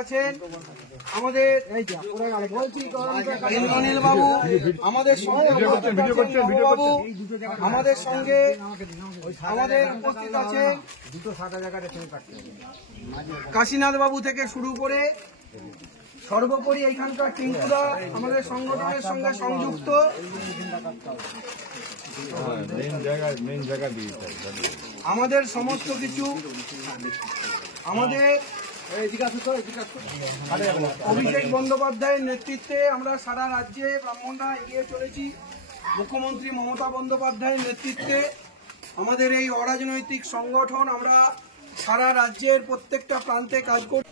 আছেন আমাদের ইন্দ্রনীল বাবু, আমাদের সঙ্গে আমাদের উপস্থিত আছে কাশীনাথ বাবু থেকে শুরু করে সর্বোপরি এখানকার টিঙ্কুদা আমাদের সংগঠনের সঙ্গে সংযুক্ত। আমাদের সমস্ত কিছু আমাদের অভিষেক বন্দ্যোপাধ্যায়ের নেতৃত্বে আমরা সারা রাজ্যে ব্রাহ্মণরা এগিয়ে চলেছি। মুখ্যমন্ত্রী মমতা বন্দ্যোপাধ্যায়ের নেতৃত্বে আমাদের এই অরাজনৈতিক সংগঠন আমরা সারা রাজ্যের প্রত্যেকটা প্রান্তে কাজ করছি।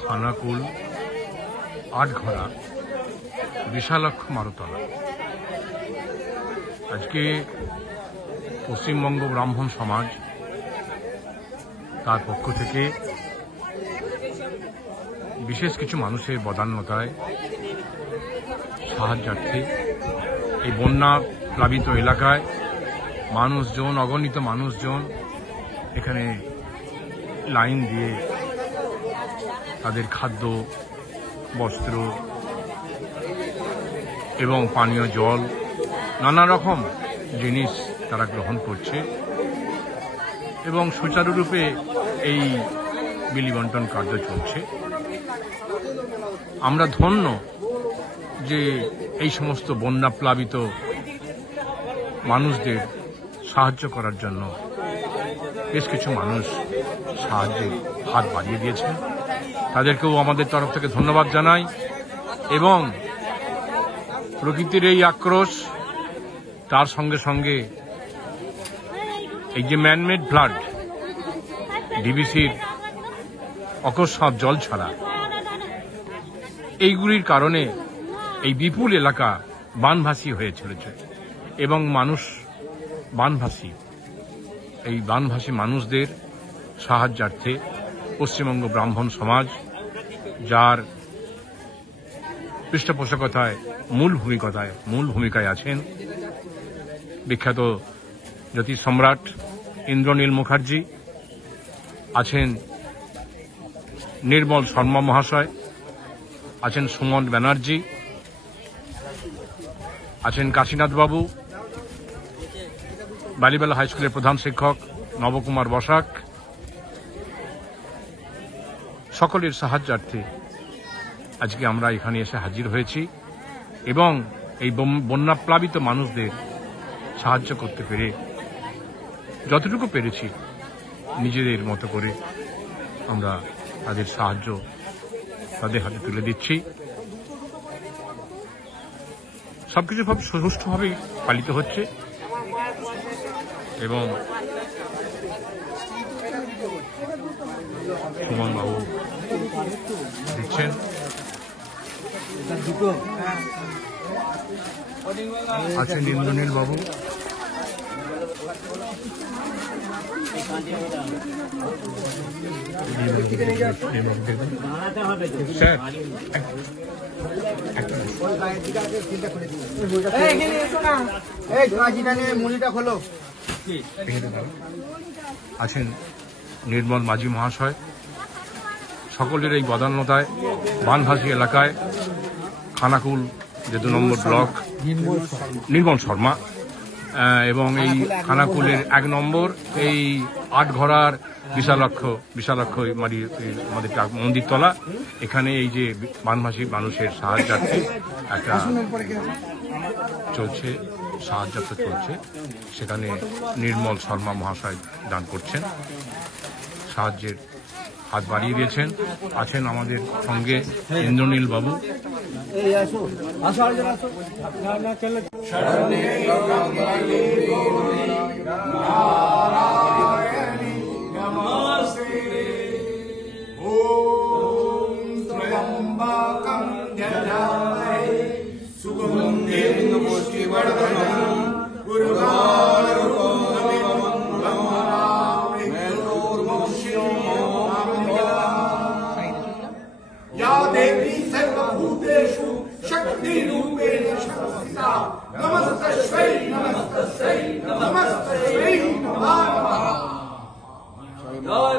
খানাকুল, আটঘরা, বিশালাক্ষ মারুতলা। আজকে পশ্চিমবঙ্গ ব্রাহ্মণ সমাজ তার পক্ষ থেকে বিশেষ কিছু মানুষের বদান্যতায় সাহায্যার্থে এই বন্যা প্লাবিত এলাকায় মানুষজন, অগণিত মানুষজন এখানে লাইন দিয়ে তাদের খাদ্য, বস্ত্র এবং পানীয় জল, নানা রকম জিনিস তারা গ্রহণ করছে এবং সুচারুরূপে এই বিলি বন্টন কার্য চলছে। আমরা ধন্য যে এই সমস্ত বন্যা প্লাবিত মানুষদের সাহায্য করার জন্য বেশ কিছু মানুষ সাহায্যের হাত বাড়িয়ে দিয়েছেন। তাদেরকেও আমাদের তরফ থেকে ধন্যবাদ জানাই এবং প্রকৃতির এই আক্রোশ, তার সঙ্গে সঙ্গে এই যে ম্যানমেড ফ্লাড, ডিবিসির অকস্মাৎ জল ছাড়া, এইগুলির কারণে এই বিপুল এলাকা বানভাসী হয়ে চলেছে এবং মানুষ বানভাসী, এই বানভাসী মানুষদের সাহায্যার্থে পশ্চিমবঙ্গ ব্রাহ্মণ সমাজ, যার পৃষ্ঠপোষকতায় মূল ভূমিকায় আছেন বিখ্যাত জ্যোতিষ সম্রাট ইন্দ্রনীল মুখার্জি, আছেন নির্মল শর্মা মহাশয়, আছেন সুমন ব্যানার্জি, আছেন কাশীনাথ বাবু, বালিবেলা হাই স্কুলের প্রধান শিক্ষক নবকুমার বসাক। সকলের সাহায্যার্থে আজকে আমরা এখানে এসে হাজির হয়েছি এবং এই বন্যা প্লাবিত মানুষদের সাহায্য করতে পেরে যতটুকু পেরেছি নিজেদের মতো করে আমরা তাদের সাহায্য তাদের হাতে তুলে দিচ্ছি। সবকিছু সুষ্ঠুভাবেই পালিত হচ্ছে এবং সুমন বাবু দিচ্ছেন। আছেন ইন্দ্রনীল বাবু, স্যার আছেন নির্মল মাঝি মহাশয়। সকলের এই বদান্যতায় বানভাসী এলাকায় খানাকুল যে 2 নম্বর ব্লক নির্মল শর্মা এবং এই খানাকুলের 1 নম্বর এই 8 ঘরার বিশালাক্ষ আমাদের মন্দিরতলা, এখানে এই যে বানভাসী মানুষের সাহায্যার্থে একটা চলছে, সাহায্যার্থে চলছে, সেখানে নির্মল শর্মা মহাশয় দান করছেন, সাহায্যের হাত বাড়িয়ে দিয়েছেন। আছেন আমাদের সঙ্গে ইন্দ্রনীল বাবু। या देवी सर्वभूतेषु शक्तिरूपेण संस्थिता नमस्तस्यै नमस्तस्यै नमस्तस्यै नमः। जय